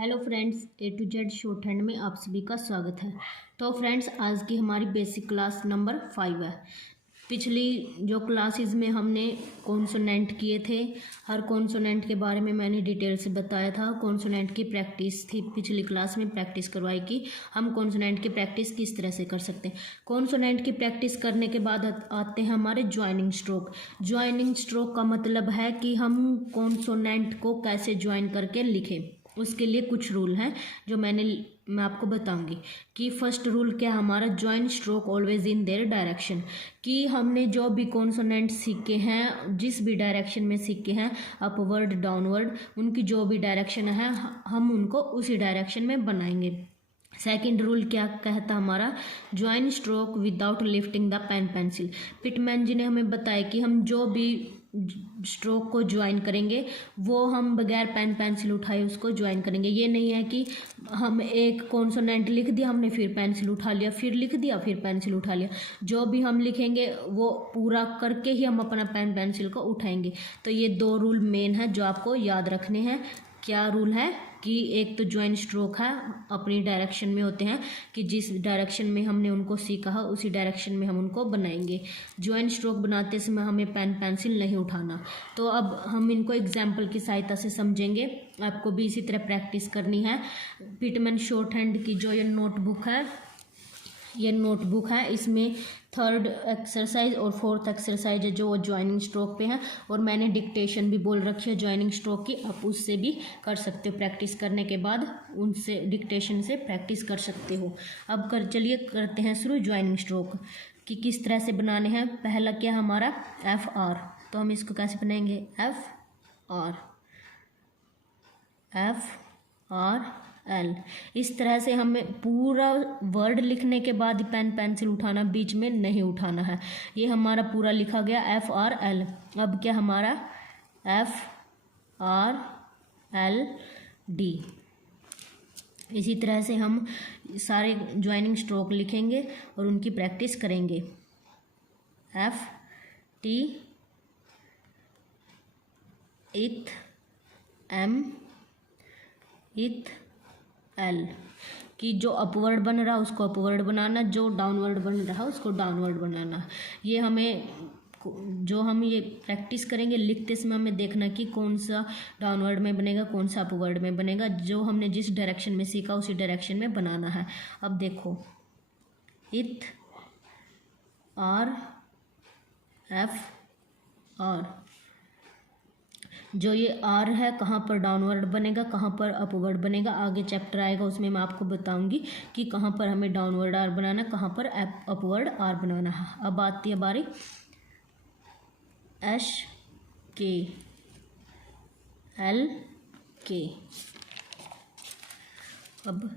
Hello friends, A to Z short hand में आप सभी का स्वागत है। तो फ्रेंड्स, आज की हमारी बेसिक क्लास नंबर 5 है। पिछली जो क्लासेस में हमने कॉन्सोनेंट किए थे, हर कॉन्सोनेंट के बारे में मैंने डिटेल से बताया था। कॉन्सोनेंट की प्रैक्टिस थी, पिछली क्लास में प्रैक्टिस करवाई कि हम कॉन्सोनेंट की प्रैक्टिस किस तरह से कर सकते हैं। कॉन्सोनेंट की प्रैक्टिस करने के बाद आते हैं हमारे ज्वाइनिंग स्ट्रोक। ज्वाइनिंग स्ट्रोक का मतलब है कि हम कॉन्सोनेंट को कैसे ज्वाइन करके लिखें। उसके लिए कुछ रूल हैं जो मैं आपको बताऊंगी। कि फर्स्ट रूल क्या है हमारा, join stroke always in their direction. कि हमने जो भी कॉन्सोनेंट सीखे हैं, जिस भी डायरेक्शन में सीखे हैं, अपवर्ड डाउनवर्ड, उनकी जो भी डायरेक्शन है हम उनको उसी डायरेक्शन में बनाएंगे। सेकेंड रूल क्या कहता हमारा, join stroke without lifting the pen pencil. Pitman ji ने हमें बताया कि हम जो भी स्ट्रोक को ज्वाइन करेंगे वो हम बगैर पेन पेंसिल उठाए उसको ज्वाइन करेंगे। ये नहीं है कि हम एक कॉन्सोनेंट लिख दिया हमने, फिर पेंसिल उठा लिया, फिर लिख दिया, फिर पेंसिल उठा लिया। जो भी हम लिखेंगे वो पूरा करके ही हम अपना पेन पेंसिल को उठाएंगे। तो ये दो रूल मेन है जो आपको याद रखने हैं। क्या रूल है कि एक तो ज्वाइन स्ट्रोक है, अपनी डायरेक्शन में होते हैं कि जिस डायरेक्शन में हमने उनको सीखा है उसी डायरेक्शन में हम उनको बनाएंगे। ज्वाइन स्ट्रोक बनाते समय हमें पेन पेंसिल नहीं उठाना। तो अब हम इनको एग्जाम्पल की सहायता से समझेंगे। आपको भी इसी तरह प्रैक्टिस करनी है। पिटमैन शॉर्ट हैंड की जो ये नोटबुक है, इसमें थर्ड एक्सरसाइज और फोर्थ एक्सरसाइज है जो वो ज्वाइनिंग स्ट्रोक पे है, और मैंने डिक्टेशन भी बोल रखी है ज्वाइनिंग स्ट्रोक की। आप उससे भी कर सकते हो, प्रैक्टिस करने के बाद उनसे डिक्टेशन से प्रैक्टिस कर सकते हो। अब चलिए करते हैं शुरू ज्वाइनिंग स्ट्रोक कि किस तरह से बनाने हैं। पहला क्या हमारा FR, तो हम इसको कैसे बनाएंगे, FR इस तरह से हमें पूरा वर्ड लिखने के बाद पेन पेंसिल उठाना, बीच में नहीं उठाना है। ये हमारा पूरा लिखा गया FRL। अब क्या हमारा FRLD। इसी तरह से हम सारे ज्वाइनिंग स्ट्रोक लिखेंगे और उनकी प्रैक्टिस करेंगे। FT, इथ, M, इथ, L। कि जो अपवर्ड बन रहा उसको अपवर्ड बनाना, जो डाउनवर्ड बन रहा उसको डाउनवर्ड बनाना। ये हमें जो हम ये प्रैक्टिस करेंगे लिखते समय हमें देखना कि कौन सा डाउनवर्ड में बनेगा, कौन सा अपवर्ड में बनेगा। जो हमने जिस डायरेक्शन में सीखा उसी डायरेक्शन में बनाना है। अब देखो, इथ, R, F, R। जो ये R है कहाँ पर डाउनवर्ड बनेगा, कहाँ पर अपवर्ड बनेगा, आगे चैप्टर आएगा उसमें मैं आपको बताऊंगी कि कहाँ पर हमें डाउनवर्ड R बनाना, कहाँ पर अपवर्ड R बनाना है। अब आती है बारी SK, LK। अब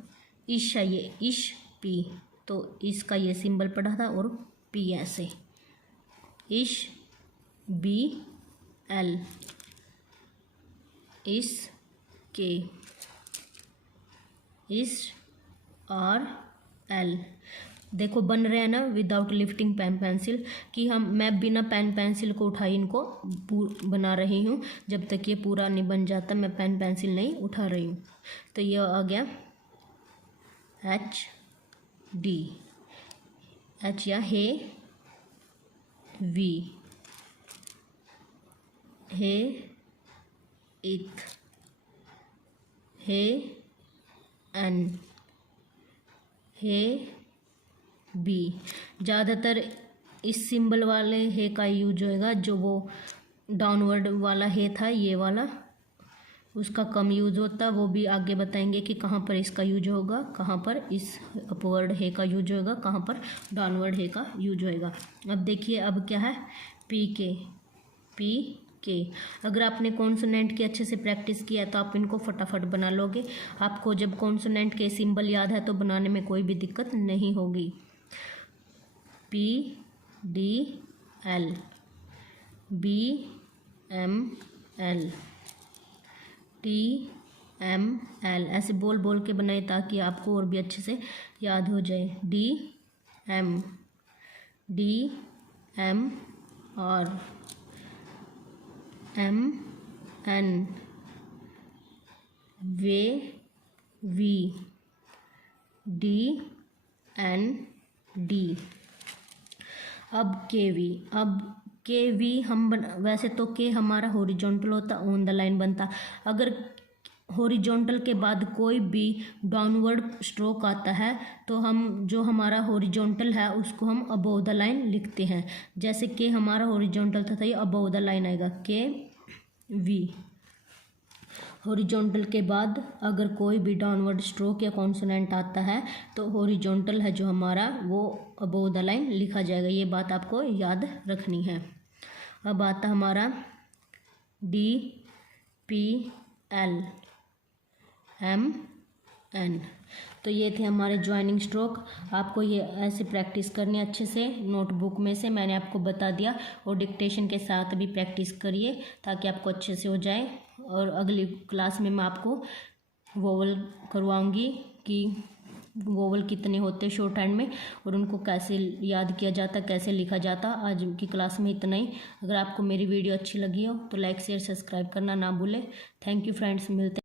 इश है, ये इश P, तो इसका ये सिंबल पढ़ा था और P ऐसे, इश BL, इस के, इस RL। देखो बन रहे हैं ना विदाउट लिफ्टिंग पेन पेंसिल, कि मैं बिना पेन पेंसिल को उठाई इनको बना रही हूँ। जब तक ये पूरा नहीं बन जाता मैं पेन पेंसिल नहीं उठा रही हूँ। तो ये आ गया HD, H या हे V, हे इथ, हे N, हे B। ज़्यादातर इस सिंबल वाले हे का यूज होएगा, जो वो डाउनवर्ड वाला हे था ये वाला, उसका कम यूज होता। वो भी आगे बताएंगे कि कहाँ पर इसका यूज होगा, कहाँ पर इस अपवर्ड हे का यूज होगा, कहाँ पर डाउनवर्ड हे का यूज होएगा। अब देखिए अब क्या है, PK। अगर आपने कॉन्सोनेंट की अच्छे से प्रैक्टिस किया तो आप इनको फटाफट बना लोगे। आपको जब कॉन्सोनेंट के सिंबल याद है तो बनाने में कोई भी दिक्कत नहीं होगी। PDL, BML, TML। ऐसे बोल बोल के बनाए ताकि आपको और भी अच्छे से याद हो जाए। DM और MN, वे वी, डी एन डी। अब के वी, अब के वी वैसे तो के हमारा हॉरिजॉन्टल होता, ऑन द लाइन बनता। अगर हॉरिजॉन्टल के बाद कोई भी डाउनवर्ड स्ट्रोक आता है तो हम जो हमारा हॉरिजॉन्टल है उसको हम अबोव द लाइन लिखते हैं। जैसे के हमारा हॉरिजॉन्टल था तो ये अबोव द लाइन आएगा के वी। हॉरिजॉन्टल के बाद अगर कोई भी डाउनवर्ड स्ट्रोक या कॉन्सोनेंट आता है तो हॉरिजॉन्टल है जो हमारा वो अबोव द लाइन लिखा जाएगा। ये बात आपको याद रखनी है। अब आता हमारा D P L M N. तो ये थे हमारे ज्वाइनिंग स्ट्रोक। आपको ये ऐसे प्रैक्टिस करनी है अच्छे से, नोटबुक में से मैंने आपको बता दिया, और डिक्टेशन के साथ भी प्रैक्टिस करिए ताकि आपको अच्छे से हो जाए। और अगली क्लास में मैं आपको वोवल करवाऊंगी कि वोवल कितने होते हैं शॉर्ट हैंड में और उनको कैसे याद किया जाता, कैसे लिखा जाता। आज की क्लास में इतना ही। अगर आपको मेरी वीडियो अच्छी लगी हो तो लाइक शेयर सब्सक्राइब करना ना भूलें। थैंक यू फ्रेंड्स, मिलते हैं।